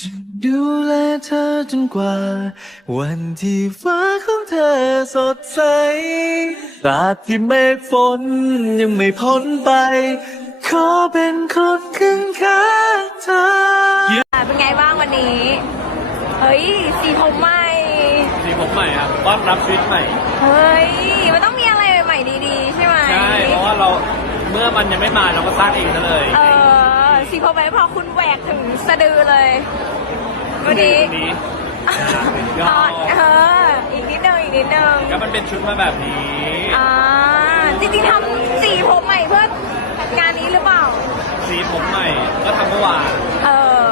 จะดูแลเธอจนกว่า วันที่ฟ้าของเธอสดใสตราบที่เมฆฝนยังไม่พ้นไป ขอเป็นคนข้างข้างๆเธอเป็นไงบ้างวันนี้ เฮ้ย สีผมใหม่ สีผมใหม่ครับต้อนรับชีวิตใหม่ เฮ้ย มันต้องมีอะไรใหม่ๆดีๆ ใช่ไหม ใช่ เพราะว่าเราเมื่อมันยังไม่มาเราก็สร้างเองซะเลย เออ สีผมใหม่พอคุณแหวกถึงสะดือเลยวันนี้วันนี้ก็ตอนเอออีกนิดนึงอีกนิดนึงก็มันเป็นชุดมาแบบนี้อ่าจริงๆทำสีผมใหม่เพื่องานนี้หรือเปล่า สีผมใหม่ก็ทำเมื่อวานเออ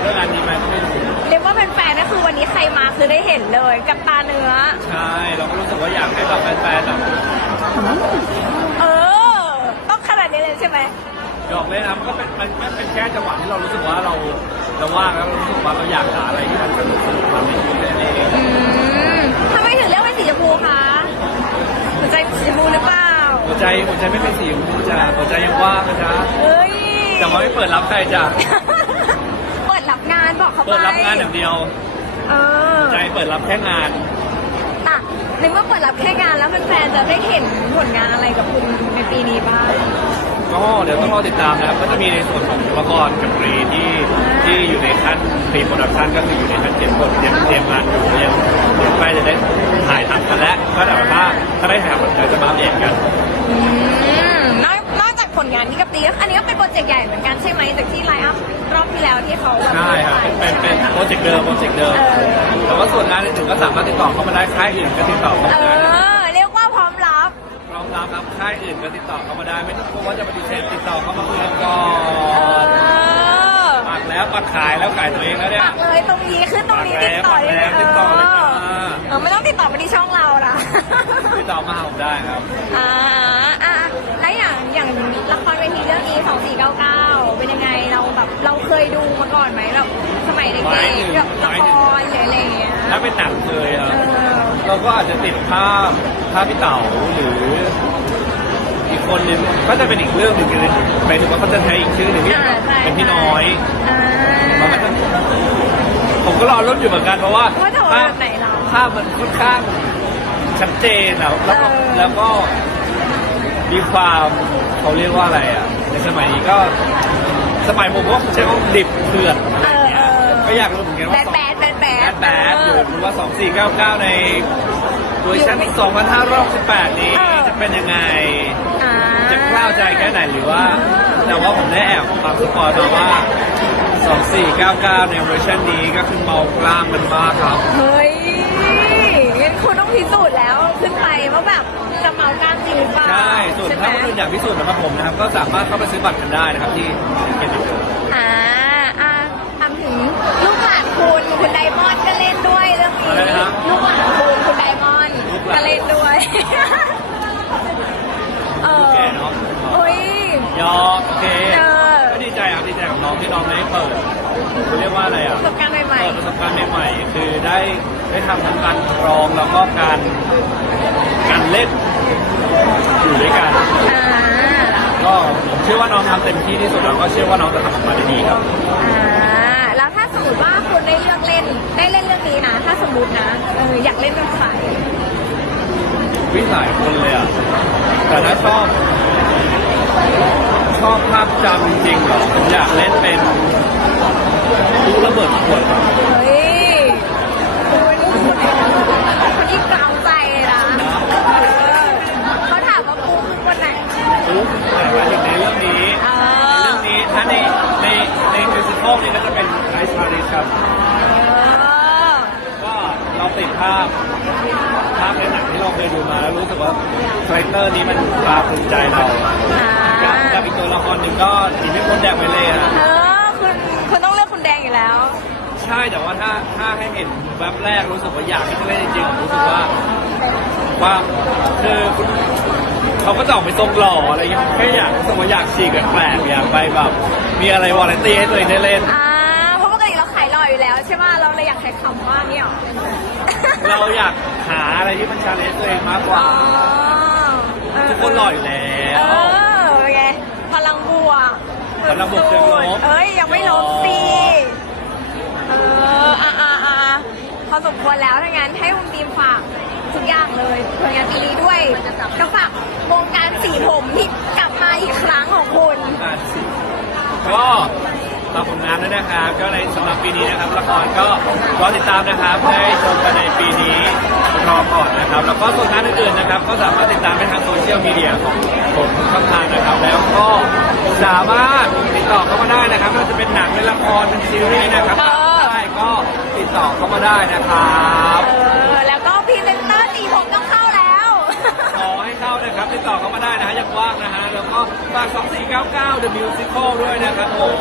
เรื่องงานนี้ไหมก็ไม่รู้เรียกว่าเป็นแฟนๆก็คือวันนี้ใครมาคือได้เห็นเลยกับตาเนื้อ ใช่เราก็รู้สึกว่าอยากให้แบบแฟนๆแบบเออต้องขนาดนี้เลยใช่ไหม หยอกเล่นนะมันก็เป็นมันมันเป็นแค่จังหวะที่เรารู้สึกว่าเราเราว่างแล้วเรารู้สึกว่าเราอยากหาอะไรที่มันสนุกสนุกทำในชีวิตนั่นเองอืมทำไมถึงเลือกเป็นสีชมพูคะหัวใจเป็นสีชมพูหรือเปล่า หัวใจหัวใจไม่เป็นสีชมพูจ้ะหัวใจยังว่างนะจ๊ะเอ้ยแต่ว่าไม่เปิดรับใครจ้ะเปิดรับงานบอกเขาไปเปิดรับงานอย่างเดียวเออใจเปิดรับแค่งานอะในเมื่อเปิดรับแค่งานแล้วแฟนๆจะได้เห็นผลงานอะไรกับคุณในปีนี้บ้าง ก็เดี๋ยวต้องรอติดตามนะครับ ก็จะมีในส่วนของอุปกรณ์กับปรีที่ที่อยู่ในขั้นพรีโปรดักชันก็คืออยู่ในขั้นเตรียมบทเตรียมเตรียมงานอยู่ยังเดี๋ยวใกล้จะได้ถ่ายทำกันแล้วก็แต่ว่าถ้าได้ถ่ายเดี๋ยวจะมาอัปเดตกัน อืมนอกนอกจากผลงานที่กับตีอันนี้ก็เป็นโปรเจกต์ใหญ่เหมือนกันใช่ไหมจากที่ไลน์อัพรอบที่แล้วที่เขาแบบ ใช่ครับ เป็นเป็นเป็นโปรเจกต์เดิมโปรเจกต์เดิม เออ แต่ว่าส่วนงานอื่นๆก็สามารถติดต่อเข้ามาได้ค่ายอื่นก็ติดต่อเข้าเอมาได้ อ เรียกว่าพร้อมรับ พร้อมรับ ครับค่ายอื่นก็ติดต่อเข้ามาได้ ไม่ต้องกลัวว่าจะปฏิเสธติดต่อเข้ามาคุยกันก่อเอนอปักแล้วปักขายแล้วขายตัวเองแล้วเนี่ย ปักเลยตรงนี้ขึ้นตรงนี้ติดต่อได้เลยปักแล้วติดต่อเลยจ้า เออไม่ต้องติดต่อมาที่ช่องเรานะติดต่อมาหาผมได้ครับ อ่าอะแล้วอย่างอย่างละครเวทีเรื่องนี้2499 เป็นยังไงเราแบบเราเคยดูมาก่อนไหมแบบสมัยเด็กหมายถึงๆแบบละครหรืออะไรอย่างเงี้ยถ้าเป็นหนังเคยครับ เออ เราก็อาจจะติดภาพภาพพี่เต๋าหรืออีก คนนึงก็จะเป็นอีกเรื่องหนึ่งเลยหมายถึงว่าเขาจะใช้อีกชื่อหนึ่งที่อ่าใช่เป็นพี่น้อยอ่า มันก็จะผมก็รอรุ่นอยู่เหมือนกันเพราะว่าว่าจะภาว่าพไหนเราภาพมันค่อนข้างชัดเจนแล้วแล้วก็เออ แล้วก็มีความเขาเรียกว่าอะไรอะ ในสมัยนี้ก็ สมัยผมก็ใช้คำว่าดิบเถื่อนอะไรอย่างเงี้ยเออเออก็อยากรู้เหมือนกันแบว่าดแบดแบดแบแบดดแบดอยู่หรือว่า 2499 ในเวอร์ชัน2568 นี้เออ จะเป็นยังไงอ่า จะกล้าวใจแค่ไหนหรือว่า แต่ว่าผมได้แอบฟังสปอยมาว่า 2499 ในเวอร์ชันนี้ก็คือเมากล้ามมันมากครับ เฮ้ยงั้นคุณต้องพิสูจน์แล้วขึ้นไปว่าแบบจะเมากล้ามจริงหรือเปล่าใช่ส่วนใช่ไหมถ้าคนอื่นอยากพิสูจน์เหมือนกับผมนะครับ ก็สามารถเข้าไปซื้อบัตรกันได้นะครับที่เก็ตติเกอร์อ่าอ่าทำถึงลูกหลานคุณคุณไดมอนด์ก็เล่นด้วยเรื่องนี้อะไรนะครับ ลูกหลานคุณคุณไดมอนด์ ลูกหลาน ก็เล่นด้วย เออ แก่เนาะ โอ้ย ยอมโอเค เออ ก็ดีใจครับดีใจกับน้องที่น้องได้เปิด เขาเรียกว่าอะไรปอะระสบการณ์ใหม่เปิดประสบการณ์ใหม่ๆคือได้ได้ทำทั้งการร้องแล้วก็การการเล่นอยู่ด้วยกัน ๆอ่าก็ผมเชื่อว่าน้องทำเต็มที่ที่สุดแล้วก็เชื่อว่าน้องจะทำออกมาได้ดีครับ อ่าแล้วถ้าสมมติว่าคุณได้เลือกเล่น ได้เล่นเรื่องนี้นะ ถ้าสมมตินะเอออยากเล่นเป็นใครวิสัยคนเลยอะแต่ถ้าชอบ ชอบภาพจำจริงๆเหรอผมอยากเล่นเป็นลูกระเบิดขวดอะเฮ้ยคุณคนที่กลาวใจเลยนะเออเขาถามว่าปุ๊บคนไหนปุ๊บแต่ว่าถึงในเรื่องนี้ เออเรื่องนี้ถ้าในในในมิวสิควลนี่ก็จะเป็นไอซ์พาริสครับ เออก็เราติดภาพ ภาพในหนังที่เราเคยดูมาแล้วรู้สึกว่าคาแรคเตอร์นี้มันพาภูมิใจเรา อ่า กับกับอีกตัวละครหนึ่งก็หนีไม่พ้นแดงไวเล่อะเออคุณคุณต้องเลือกคุณแดงอยู่แล้ว ใช่แต่ว่าถ้าถ้าให้เห็นแวบแรกรู้สึกว่าอยากที่จะเล่นจริงๆผมรู้สึกว่าว่าคือคุณเขาก็จะออกไปทรงหล่ออะไรอย่างเงี้ยแค่อยากรู้สึกว่าอยากฉีกแปลกๆอยากไปแบบมีอะไรวาไรตี้ให้ตัวเองได้เล่น อ่า เพราะปกติเราขายหล่ออยู่แล้ว ใช่ไหมเราเลยอยากใช้คำว่าเนี่ยหรอเราอยากหาอะไรที่มันชาเลนจ์ตัวเองมากกว่า อ๋อเทุกคนหล่ออยู่แล้เอวอเป็นไง มือนระบบเชิงเอ้ยยังไม่ลบสิ เอออะอะอะพอสมควรแล้วถ้างั้นให้คุณทีมฝากทุกอย่างเลยผลงานปีนี้ด้วยก็ฝากวงการสีผมที่กลับมาอีกครั้งของคุณ ก็ ตามผลงานด้วยนะครับ ก็ในสำหรับปีนี้นะครับละครก็รอติดตามนะครับได้ชมกันในปีนี้รอก่อนนะครับ แล้วก็ส่วนงานอื่นๆนะครับ ก็สามารถติดตามได้ทางโซเชียลมีเดียของผมทุกช่องทางนะครับ แล้วก็สามารถติดต่อเข้ามาได้นะครับไม่ว่าจะเป็นหนังเป็นละครเป็นซีรีส์นะครับเออ ได้ก็ติดต่อเข้ามาได้นะครับเออ แล้วก็พรีเซนเตอร์สีผมต้องเข้าแล้ว ขอให้เข้านะครับติดต่อเข้ามาได้นะฮะยังว่างนะฮะแล้วก็ฝาก2499 The Musical ด้วยนะครับผม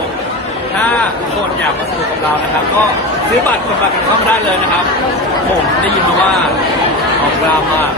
ถ้าคนอยากมาสนุกกับเรานะครับ ก็ซื้อบัตรกดบัตรกันเข้ามาได้เลยนะครับ ผมได้ยินมาว่าออกรามมาก